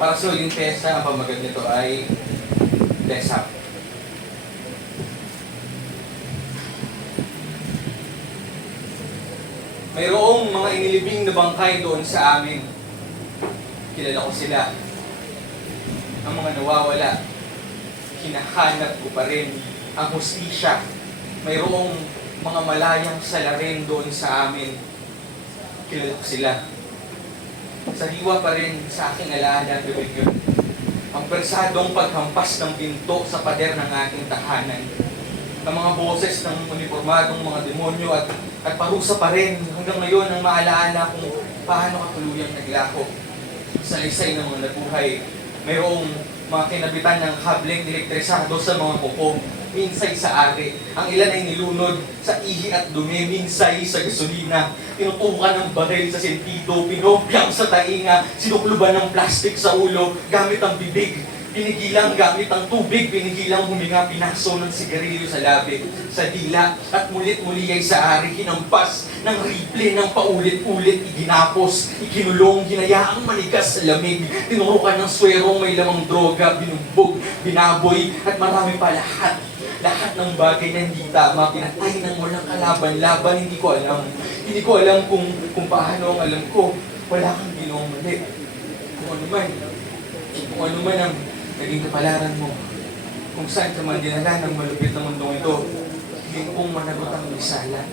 Para sa huling tesa, ang pamagat nito ay Tesa. Mayroong mga inilibing na bangkay doon sa amin. Kilala ko sila. Ang mga nawawala, hinahanap ko pa rin ang hustisya. Mayroong mga malayang salarin doon sa amin. Kilala ko sila. Sariwa pa rin sa aking alaala tuwing yun. Ang bersadong paghampas ng pinto sa pader ng aking tahanan. Ang mga boses ng uniformadong mga demonyo at, at parusa pa rin hanggang ngayon ang maalaala kung paano katuluyang naglako sa lisay ng mga nabuhay. Mayroong mga kinabitan ng kableng elektrisado sa mga kuko, minsay sa ari. Ang ilan ay nilunod sa ihi at dumi, minsay sa gasolina. Tinutukan ng baril sa sentido, pinobyang sa tainga, sinukluban ng plastik sa ulo, gamit ang bibig. Pinigilang gamit ang tubig, pinigilang huminga, pinaso ng sigarilyo sa labi, sa dila, at mulit-muli ay sa ari, hinampas ng rifle ng paulit-ulit, iginapos, ikinulong, hinayaang manigas sa lamig, tinurukan ng swerong may lamang droga, binugbog, binaboy, at marami pa lahat. Lahat ng bagay na hindi tama, pinatay ng walang kalaban-laban, hindi ko alam. Hindi ko alam kung, kung paano ang alam ko. Wala kang ginawang mali. Kung ano man, kung ano man ang naging kapalaran mo, kung saan ka man dinala ng malupit na mundong ito, hindi kong managot ang misala.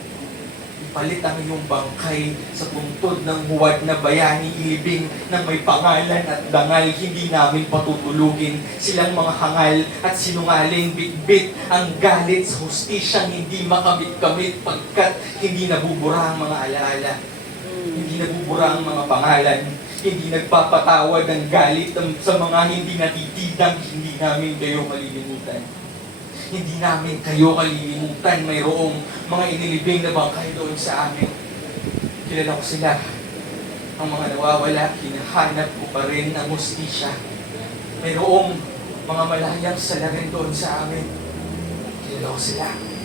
Ipalit ang iyong bangkay sa puntod ng huwad na bayani ilibing ng may pangalan at dangal. Hindi namin patutulugin silang mga hangal at sinungaling bitbit. Ang galit sa hustisyang hindi makamit-kamit pagkat hindi nabubura ang mga alaala. Hindi nabubura ang mga pangalan hindi nagpapatawad ang galit ng- sa mga hindi natitidang hindi namin kayo malilimutan hindi namin kayo kalilimutan. Mayroong mga inilibing na bangkay doon sa amin. Kilala ko sila. Ang mga nawawala, hinahanap ko pa rin ang mustisya. Mayroong mga malayang salarin doon sa amin. Kilala ko sila.